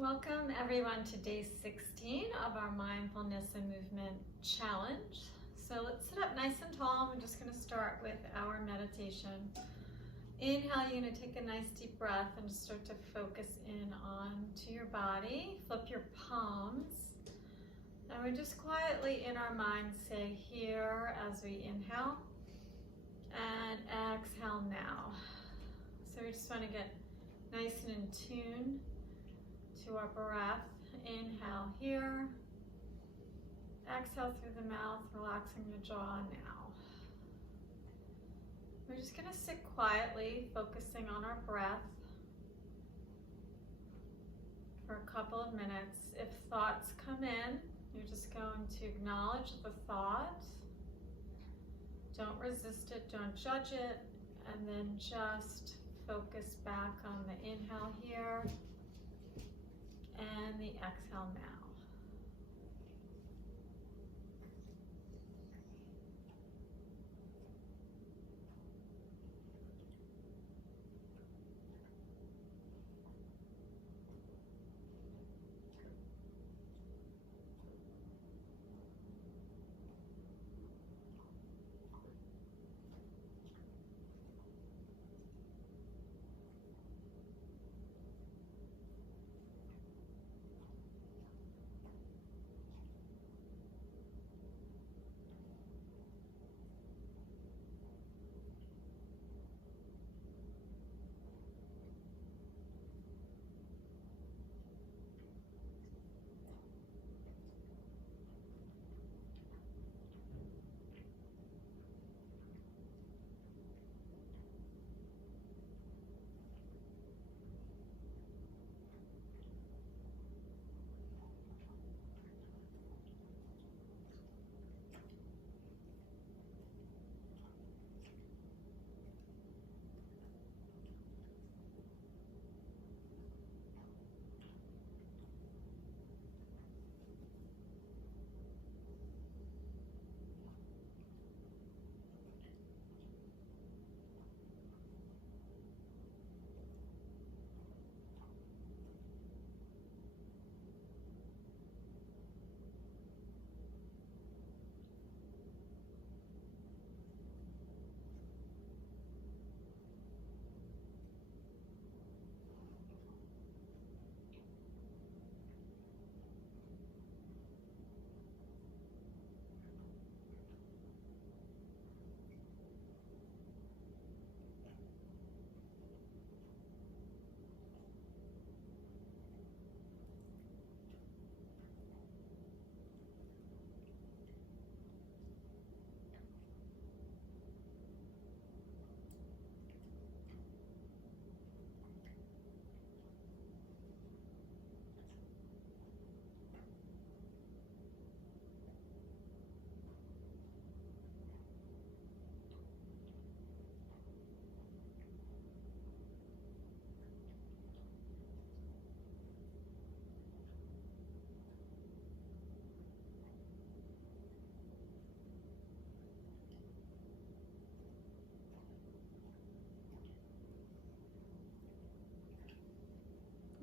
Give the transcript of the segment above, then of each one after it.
Welcome everyone to day 16 of our mindfulness and movement challenge. So let's sit up nice and tall. We're just going to start with our meditation. Inhale, you're going to take a nice deep breath and just start to focus in on to your body. Flip your palms. And we just quietly in our mind say here as we inhale and exhale now. So we just want to get nice and in tune to our breath. Inhale here. Exhale through the mouth, relaxing the jaw now. We're just going to sit quietly, focusing on our breath for a couple of minutes. If thoughts come in, you're just going to acknowledge the thought. Don't resist it, don't judge it, and then just focus back on the inhale here and the exhale now.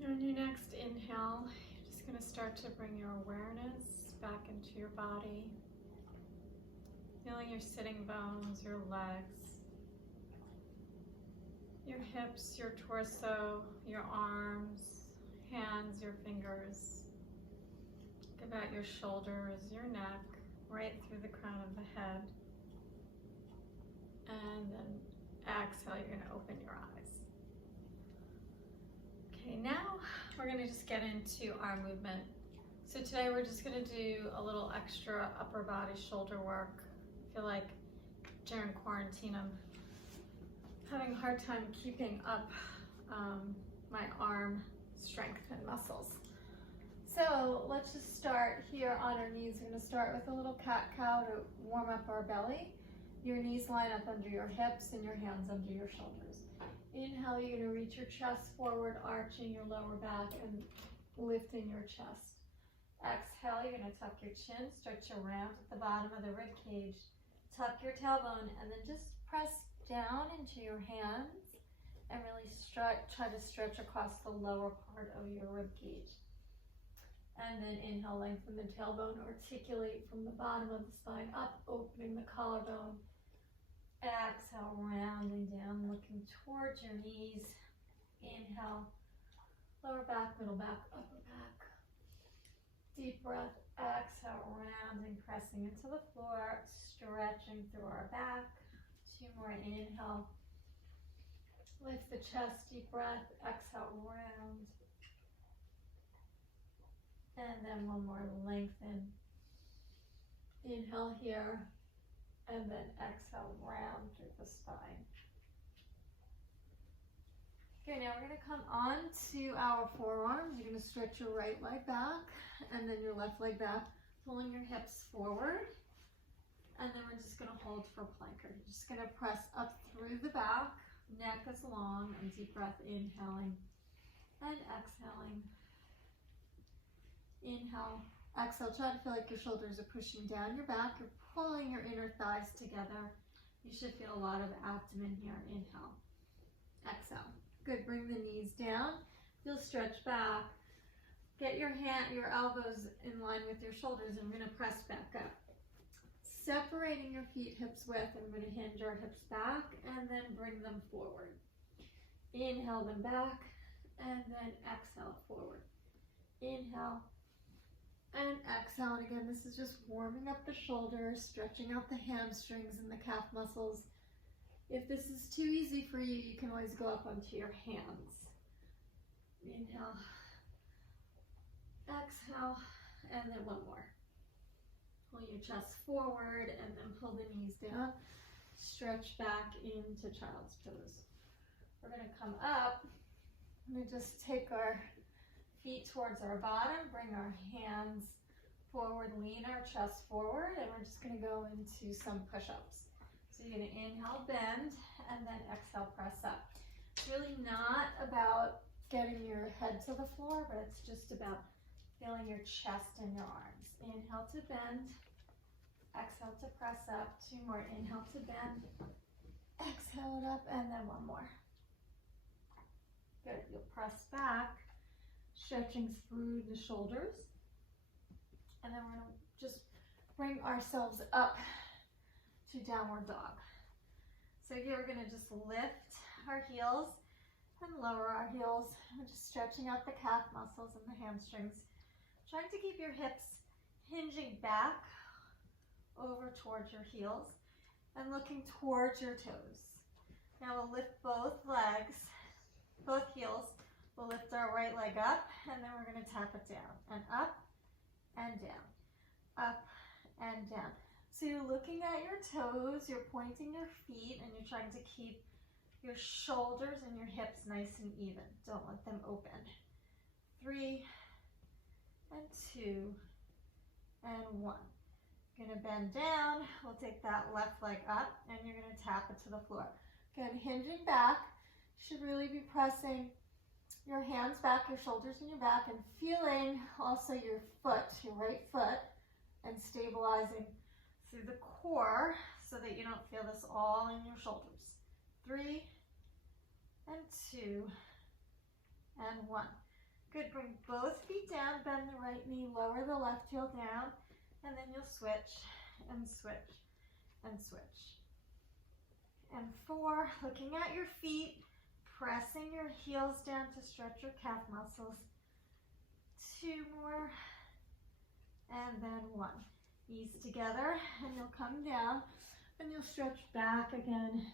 On your next inhale, you're just going to start to bring your awareness back into your body, feeling your sitting bones, your legs, your hips, your torso, your arms, hands, your fingers. Think about your shoulders, your neck, right through the crown of the head. And then exhale, you're going to open your eyes. Okay, now we're going to just get into our movement. So today we're just going to do a little extra upper body shoulder work. I feel like during quarantine I'm having a hard time keeping up my arm strength and muscles. So let's just start here on our knees. We're going to start with a little cat-cow to warm up our belly. Your knees line up under your hips and your hands under your shoulders. Inhale, you're going to reach your chest forward, arching your lower back and lifting your chest. Exhale, you're going to tuck your chin, stretch around at the bottom of the rib cage. Tuck your tailbone and then just press down into your hands and really try to stretch across the lower part of your rib cage. And then inhale, lengthen the tailbone, articulate from the bottom of the spine up, opening the collarbone. Exhale, rounding down, looking towards your knees. Inhale, lower back, middle back, upper back. Deep breath, exhale, rounding, pressing into the floor, stretching through our back. 2 more, inhale. Lift the chest, deep breath, exhale, round. And then 1 more, lengthen. Inhale here, and then exhale, round through the spine. Okay, now we're gonna come on to our forearms. You're gonna stretch your right leg back, and then your left leg back, pulling your hips forward. And then we're just gonna hold for planker. You're just gonna press up through the back, neck is long, and deep breath, inhaling and exhaling. Inhale, exhale, try to feel like your shoulders are pushing down your back. You're pulling your inner thighs together. You should feel a lot of abdomen here. Inhale, exhale. Good, bring the knees down. You'll stretch back. Get your elbows in line with your shoulders, and we're gonna press back up. Separating your feet hips width, and we're gonna hinge our hips back and then bring them forward. Inhale them back, and then exhale forward. Inhale, and exhale. And again, this is just warming up the shoulders, stretching out the hamstrings and the calf muscles. If this is too easy for you, you can always go up onto your hands. Inhale, exhale, and then 1 more. Pull your chest forward and then pull the knees down. Stretch back into child's pose. We're gonna come up. I'm gonna just take our feet towards our bottom, bring our hands forward, lean our chest forward, and we're just gonna go into some push-ups. So you're gonna inhale, bend, and then exhale, press up. It's really not about getting your head to the floor, but it's just about feeling your chest and your arms. Inhale to bend, exhale to press up. 2 more, inhale to bend, exhale it up, and then 1 more. Good, you'll press back, stretching through the shoulders. And then we're gonna just bring ourselves up to downward dog. So here we're gonna just lift our heels and lower our heels. We're just stretching out the calf muscles and the hamstrings. Trying to keep your hips hinging back over towards your heels and looking towards your toes. Now we'll lift both legs, both heels. We'll lift our right leg up, and then we're gonna tap it down, and up and down, up and down. So you're looking at your toes, you're pointing your feet, and you're trying to keep your shoulders and your hips nice and even. Don't let them open. 3 and 2 and 1. You're gonna bend down. We'll take that left leg up, and you're gonna tap it to the floor. Again, hinging back. You should really be pressing your hands back, your shoulders in your back, and feeling also your foot, your right foot, and stabilizing through the core so that you don't feel this all in your shoulders. 3 and 2 and 1. Good, bring both feet down, bend the right knee, lower the left heel down, and then you'll switch and switch and switch. And 4, looking at your feet, pressing your heels down to stretch your calf muscles. 2 more, and then 1. Knees together, and you'll come down, and you'll stretch back again,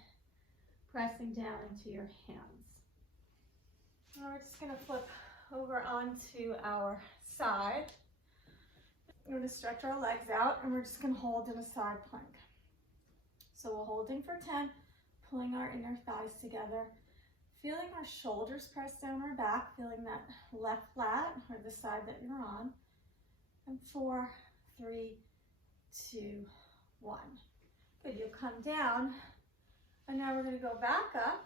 pressing down into your hands. Now we're just gonna flip over onto our side. We're gonna stretch our legs out, and we're just gonna hold in a side plank. So we're holding for 10, pulling our inner thighs together, feeling our shoulders press down our back, feeling that left lat or the side that you're on. And 4, 3, 2, 1. Good, you'll come down, and now we're gonna go back up,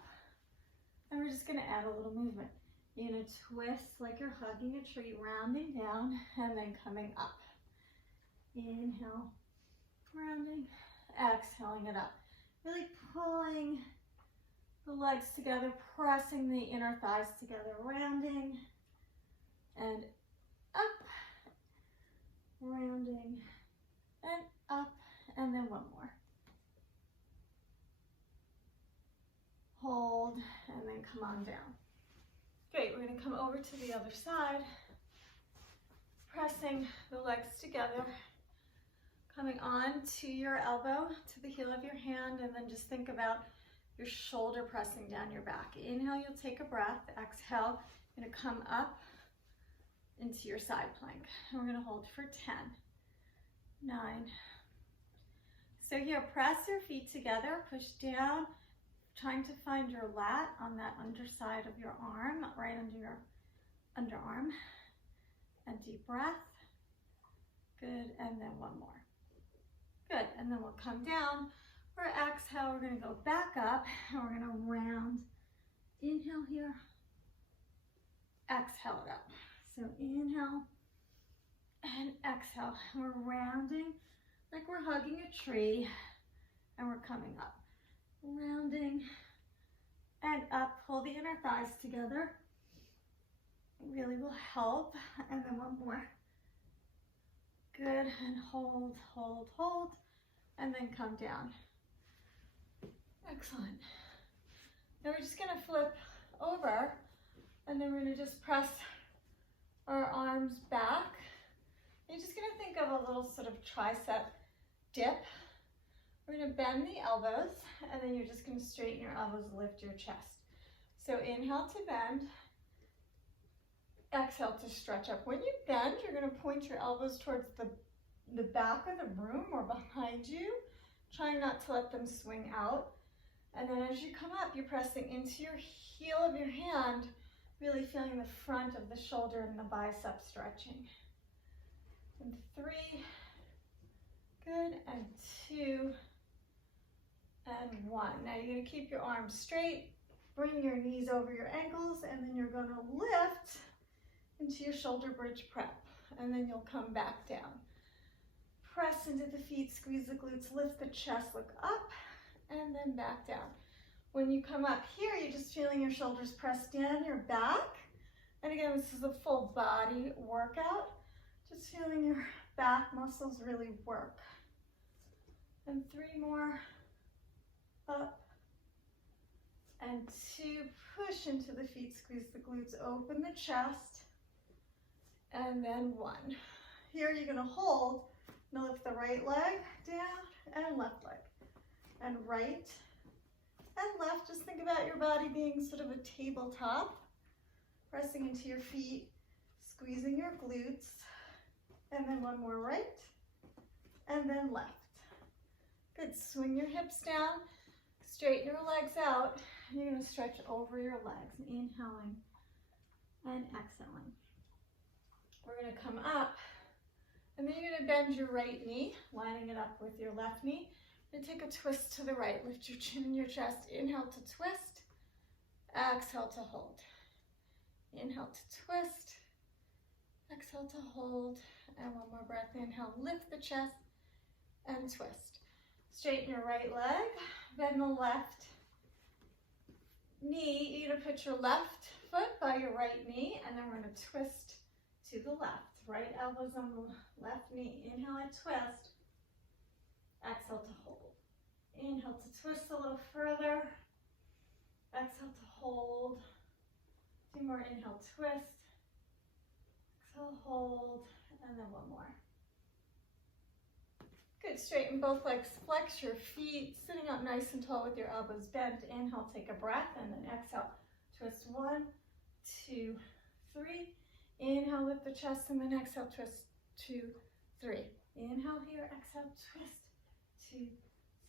and we're just gonna add a little movement. You're gonna twist like you're hugging a tree, rounding down, and then coming up. Inhale, rounding, exhaling it up. Really pulling the legs together, pressing the inner thighs together, rounding, and up, come on down. Great, we're gonna come over to the other side, pressing the legs together, coming on to your elbow, to the heel of your hand, and then just think about your shoulder pressing down your back. Inhale, you'll take a breath. Exhale, you're gonna come up into your side plank. And we're gonna hold for 10, 9. So here, press your feet together, push down, trying to find your lat on that underside of your arm, right under your underarm. And deep breath. Good, and then one more. Good, and then we'll come down. For exhale, we're gonna go back up, and we're gonna round. Inhale here, exhale it up. So inhale and exhale. And we're rounding like we're hugging a tree, and we're coming up. Rounding and up. Pull the inner thighs together. It really will help. And then one more. Good, and hold, hold, hold, and then come down. Excellent. Now we're just gonna flip over, and then we're gonna just press our arms back. You're just gonna think of a little sort of tricep dip. We're gonna bend the elbows, and then you're just gonna straighten your elbows, lift your chest. So inhale to bend, exhale to stretch up. When you bend, you're gonna point your elbows towards the back of the room or behind you, trying not to let them swing out. And then as you come up, you're pressing into your heel of your hand, really feeling the front of the shoulder and the bicep stretching. And 3, good, and 2, and 1. Now you're gonna keep your arms straight, bring your knees over your ankles, and then you're gonna lift into your shoulder bridge prep, and then you'll come back down. Press into the feet, squeeze the glutes, lift the chest, look up, and then back down. When you come up here, you're just feeling your shoulders press down your back. And again, this is a full body workout. Just feeling your back muscles really work. And 3 more, up, and 2, push into the feet, squeeze the glutes, open the chest, and then 1. Here you're gonna hold, now lift the right leg down, and left leg, and right, and left. Just think about your body being sort of a tabletop, pressing into your feet, squeezing your glutes, and then 1 more right, and then left. Good, swing your hips down, straighten your legs out, and you're gonna stretch over your legs, inhaling and exhaling. We're gonna come up, and then you're gonna bend your right knee, lining it up with your left knee, and take a twist to the right. Lift your chin and your chest, inhale to twist, exhale to hold. Inhale to twist, exhale to hold, and 1 more breath. Inhale, lift the chest, and twist. Straighten your right leg, bend the left knee. You're gonna put your left foot by your right knee, and then we're gonna twist to the left. Right elbows on the left knee. Inhale and twist. Exhale to hold. Inhale to twist a little further. Exhale to hold. 2 more. Inhale, twist. Exhale, hold. And then 1 more. Good, straighten both legs, flex your feet, sitting up nice and tall with your elbows bent. Inhale, take a breath, and then exhale, twist 1, 2, 3. Inhale, lift the chest, and then exhale, twist 2, 3. Inhale here, exhale, twist 2,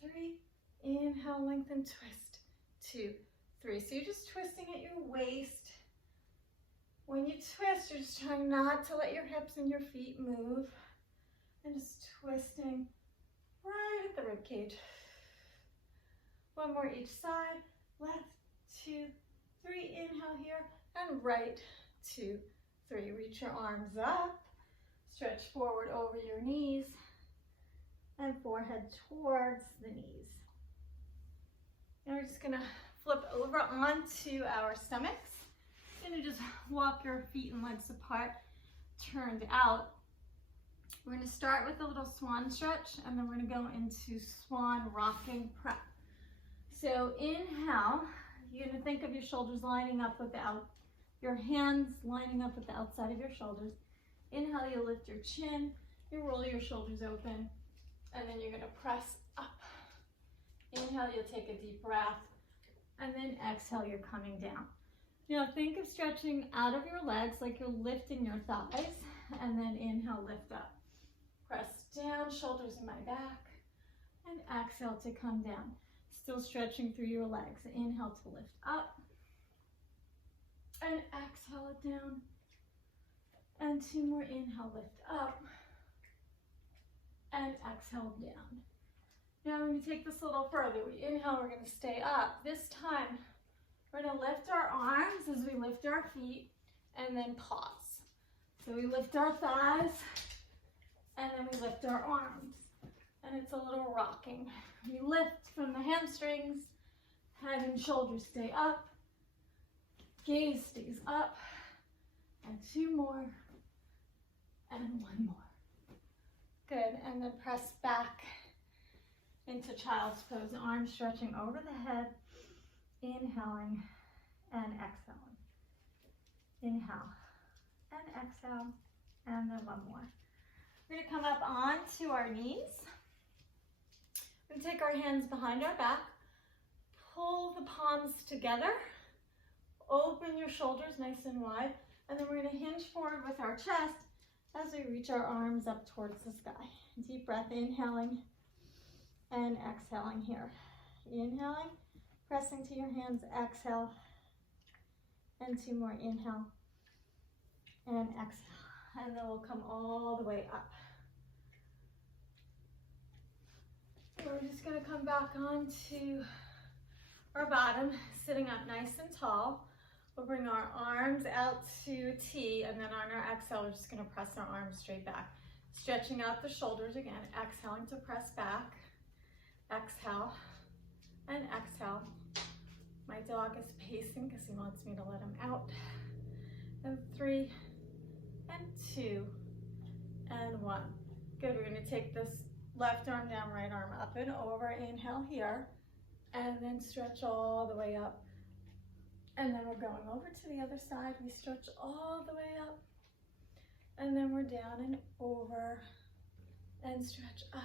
3. Inhale, lengthen, twist 2, 3. So you're just twisting at your waist. When you twist, you're just trying not to let your hips and your feet move, and just twisting right at the rib cage. 1 more each side. Left, 2, 3. Inhale here, and right, 2, 3. Reach your arms up. Stretch forward over your knees, and forehead towards the knees. Now we're just gonna flip over onto our stomachs. You're gonna just walk your feet and legs apart, turned out. We're gonna start with a little swan stretch, and then we're gonna go into swan rocking prep. So inhale, you're gonna think of your shoulders lining up with your hands lining up with the outside of your shoulders. Inhale, you lift your chin, you roll your shoulders open, and then you're gonna press up. Inhale, you'll take a deep breath, and then exhale, you're coming down. Now think of stretching out of your legs like you're lifting your thighs, and then inhale, lift up. Press down, shoulders in my back, and exhale to come down. Still stretching through your legs. Inhale to lift up, and exhale it down. And two more, inhale, lift up, and exhale down. Now we're going to take this a little further. We inhale, we're going to stay up. This time, we're going to lift our arms as we lift our feet, and then pause. So we lift our thighs, and then we lift our arms. And it's a little rocking. We lift from the hamstrings, head and shoulders stay up, gaze stays up, and two more, and one more. Good, and then press back into child's pose, arms stretching over the head, inhaling and exhaling. Inhale and exhale, and then one more. We're gonna come up onto our knees. We're gonna take our hands behind our back, pull the palms together, open your shoulders nice and wide, and then we're gonna hinge forward with our chest as we reach our arms up towards the sky. Deep breath, inhaling and exhaling here. Inhaling, pressing to your hands, exhale, and two more, inhale and exhale. And then we'll come all the way up. We're just gonna come back onto our bottom, sitting up nice and tall. We'll bring our arms out to T, and then on our exhale, we're just gonna press our arms straight back. Stretching out the shoulders again, exhaling to press back. Exhale and exhale. My dog is pacing because he wants me to let him out. And 3, and 2, and 1. Good, we're gonna take this left arm down, right arm up and over. Inhale here, and then stretch all the way up. And then we're going over to the other side. We stretch all the way up, and then we're down and over, and stretch up,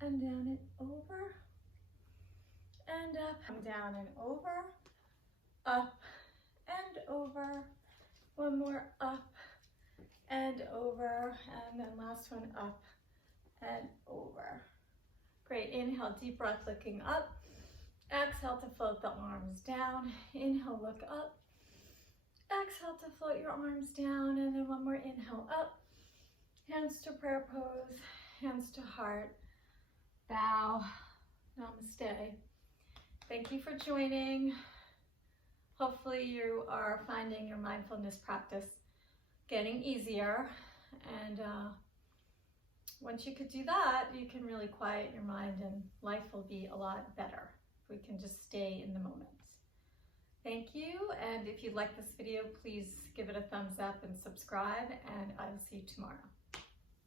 and down and over, and up, and down and over, up and over. One more, up and over, and then last one, up and over. Great, inhale, deep breath, looking up. Exhale to float the arms down. Inhale, look up. Exhale to float your arms down, and then one more, inhale, up. Hands to prayer pose, hands to heart. Bow, namaste. Thank you for joining. Hopefully you are finding your mindfulness practice getting easier, and once you could do that, you can really quiet your mind and life will be a lot better. We can just stay in the moment. Thank you, and if you like this video, please give it a thumbs up and subscribe, and I will see you tomorrow.